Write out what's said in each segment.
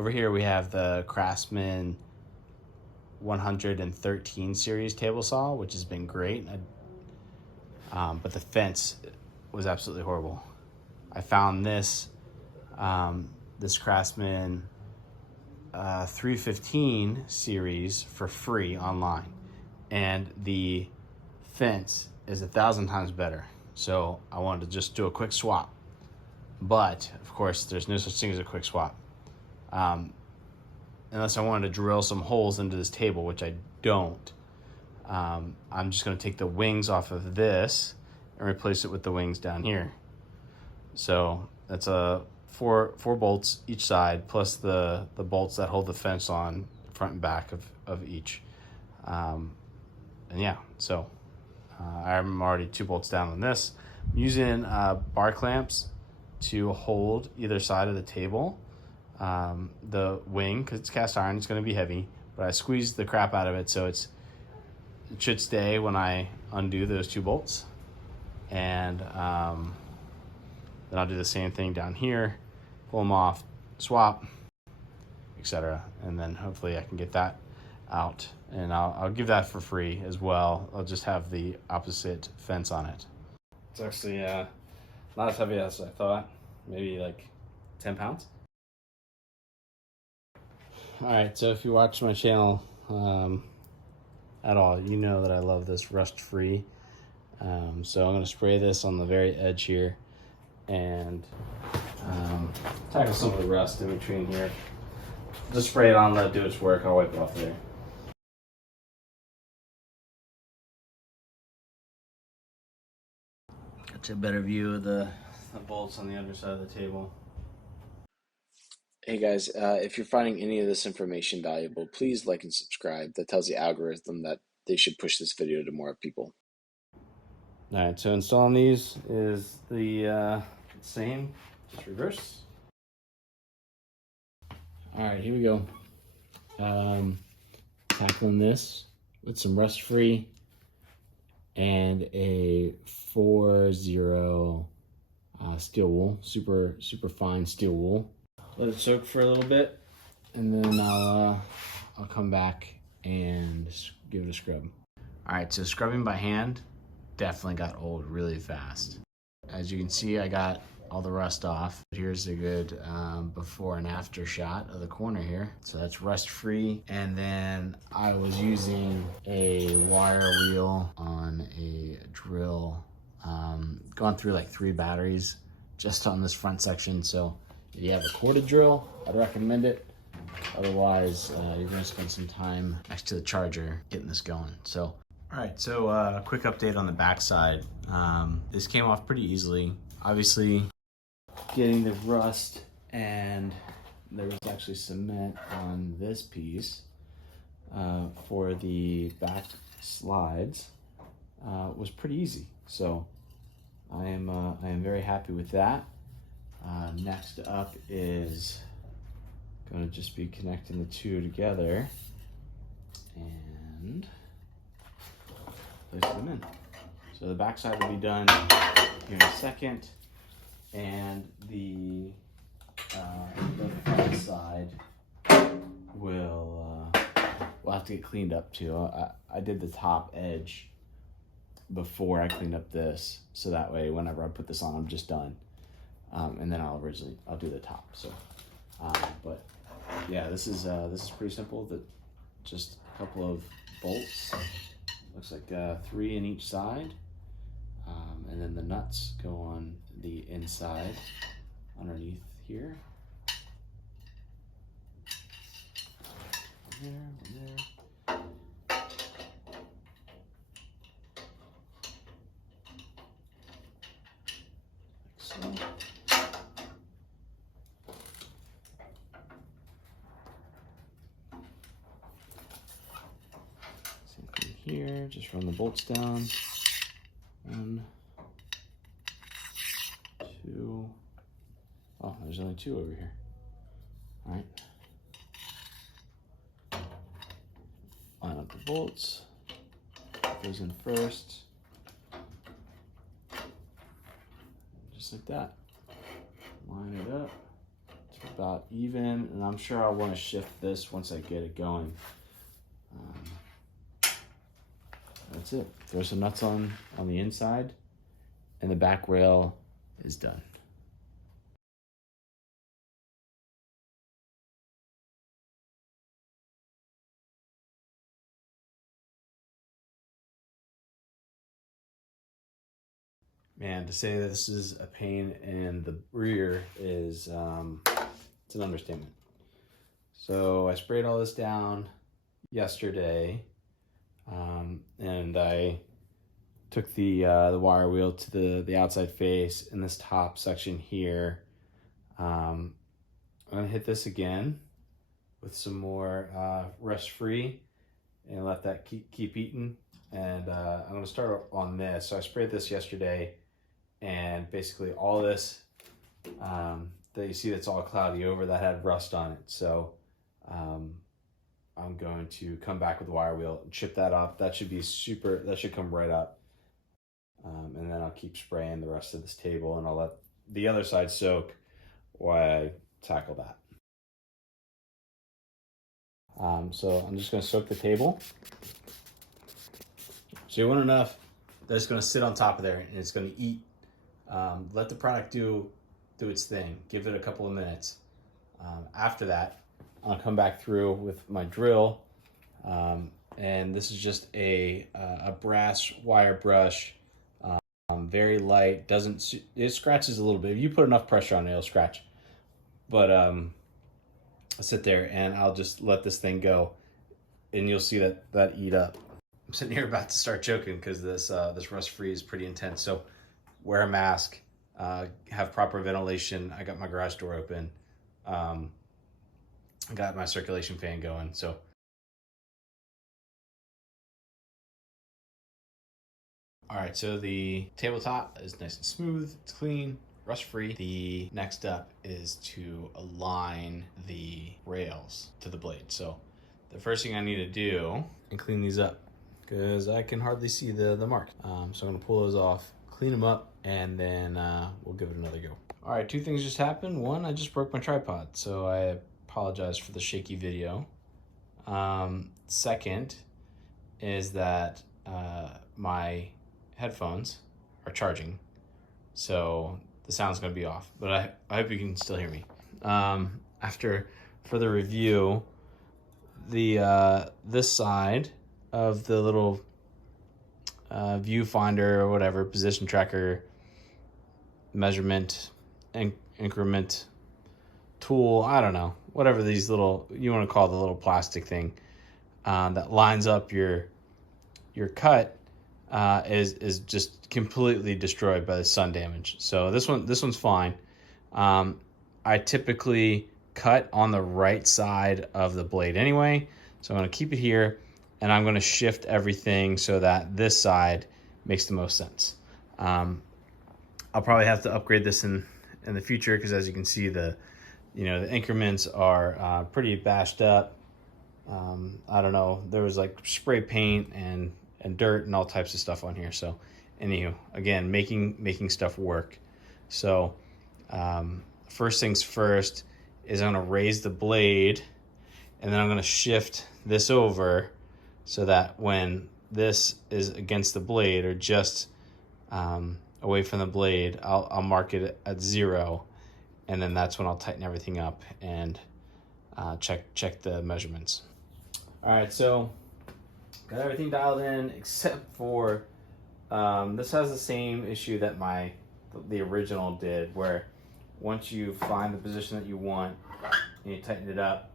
over here we have the Craftsman 113 series table saw, which has been great. But the fence was absolutely horrible. I found this Craftsman 315 series for free online, and the fence is 1,000 times better. So I wanted to just do a quick swap, but of course there's no such thing as a quick swap, unless I wanted to drill some holes into this table, which I don't. I'm just going to take the wings off of this and replace it with the wings down here. So that's four bolts each side, plus the bolts that hold the fence on front and back of each. And yeah, so I'm already 2 bolts down on this. I'm using bar clamps to hold either side of the table. The wing, because it's cast iron, it's going to be heavy, but I squeezed the crap out of it, so it should stay when I undo those 2 bolts. And then I'll do the same thing down here, pull them off, swap, etc. And then hopefully I can get that out, and I'll give that for free as well. I'll just have the opposite fence on it. It's actually not as heavy as I thought, maybe like 10 pounds. All right, so if you watch my channel at all, you know that I love this rust-free. So I'm gonna spray this on the very edge here and tackle some of the rust in between here. Just spray it on, let it do its work. I'll wipe it off there. Got you a better view of the bolts on the underside of the table. Hey guys, if you're finding any of this information valuable, please like and subscribe. That tells the algorithm that they should push this video to more people. All right, so installing these is the same, just reverse. All right, here we go. Tackling this with some rust-free and a 4-0 steel wool, super fine steel wool. Let it soak for a little bit, and then I'll come back and give it a scrub. All right, so scrubbing by hand definitely got old really fast. As you can see, I got all the rust off. Here's a good before and after shot of the corner here. So that's rust free. And then I was using a wire wheel on a drill, going through like 3 batteries just on this front section. So if you have a corded drill, I'd recommend it. Otherwise, you're gonna spend some time next to the charger getting this going. So, all right, so a quick update on the backside. This came off pretty easily. Obviously, getting the rust, and there was actually cement on this piece for the back slides was pretty easy. So I am very happy with that. Next up is going to just be connecting the 2 together and place them in. So the backside will be done here in a second, and the front side will have to get cleaned up too. I did the top edge before I cleaned up this, so that way whenever I put this on, I'm just done. And then I'll do the top. So, but yeah, this is pretty simple. Just a couple of bolts. Looks like 3 in each side, and then the nuts go on the inside underneath here. There. So. Here, just run the bolts down. 1, 2. Oh, there's only 2 over here. All right. Line up the bolts. Put those in first. Just like that. Line it up to the about even, and I'm sure I'll want to shift this once I get it going. That's it. Throw some nuts on the inside, and the back rail is done. Man, to say that this is a pain in the rear is, it's an understatement. So I sprayed all this down yesterday, and I took the wire wheel to the outside face in this top section here. I'm gonna hit this again with some more rust free and let that keep eating. And I'm gonna start on this. So I sprayed this yesterday, and basically all this that you see that's all cloudy over, that had rust on it. So I'm going to come back with the wire wheel and chip that off. That should be super, that should come right up. And then I'll keep spraying the rest of this table, and I'll let the other side soak while I tackle that. So I'm just gonna soak the table. So you want enough that it's gonna sit on top of there and it's gonna eat. Let the product do its thing. Give it a couple of minutes. After that, I'll come back through with my drill. And this is just a brass wire brush. Very light, it scratches a little bit. If you put enough pressure on it, it'll scratch. But I'll sit there and I'll just let this thing go, and you'll see that eat up. I'm sitting here about to start choking because this rust free is pretty intense. So wear a mask, have proper ventilation. I got my garage door open. I got my circulation fan going. So all right, so the tabletop is nice and smooth, it's clean, rust-free. The next step is to align the rails to the blade. So the first thing I need to do and clean these up, because I can hardly see the mark. So I'm gonna pull those off, clean them up, and then we'll give it another go. All right, two things just happened. One, I just broke my tripod, so I apologize for the shaky video. Second is that my headphones are charging, so the sound's gonna be off, but I hope you can still hear me. After further review, this side of the little viewfinder or whatever, position tracker, measurement, increment tool, I don't know, whatever these little, you want to call the little plastic thing that lines up your cut, is just completely destroyed by the sun damage. So this one's fine. I typically cut on the right side of the blade anyway, so I'm going to keep it here, and I'm going to shift everything so that this side makes the most sense. I'll probably have to upgrade this in the future, because as you can see, the increments are pretty bashed up. I don't know, there was like spray paint and dirt and all types of stuff on here. So anywho, again, making stuff work. So first things first is I'm going to raise the blade, and then I'm going to shift this over so that when this is against the blade, or just away from the blade, I'll mark it at 0, and then that's when I'll tighten everything up and check the measurements. All right, so got everything dialed in except for this has the same issue that the original did, where once you find the position that you want and you tighten it up,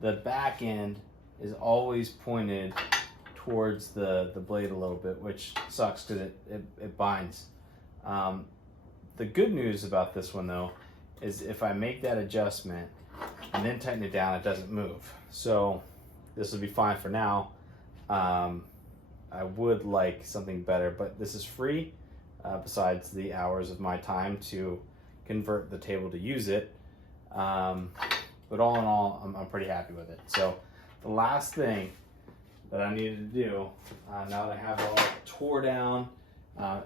the back end is always pointed towards the blade a little bit, which sucks because it binds. The good news about this one though is if I make that adjustment and then tighten it down, it doesn't move. So this will be fine for now. I would like something better, but this is free, besides the hours of my time to convert the table to use it. But all in all, I'm pretty happy with it. So the last thing that I needed to do, now that I have it all tore down,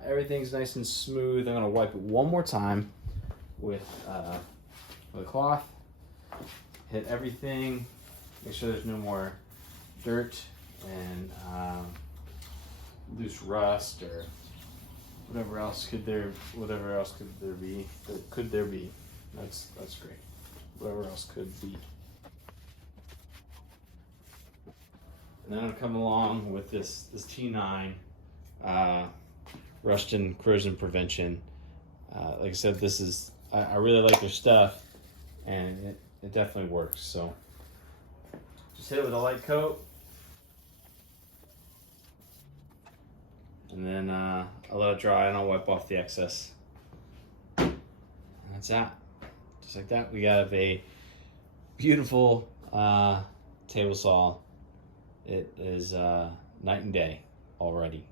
everything's nice and smooth, I'm gonna wipe it one more time with a cloth, hit everything, make sure there's no more dirt and loose rust or whatever else could there be. That's great. Whatever else could be. And then I'm gonna come along with this T9 rust and corrosion prevention. Like I said, this is I really like their stuff, and it definitely works. So just hit it with a light coat, and then I'll let it dry and I'll wipe off the excess. And that's that. Just like that, we got a beautiful table saw. It is night and day already.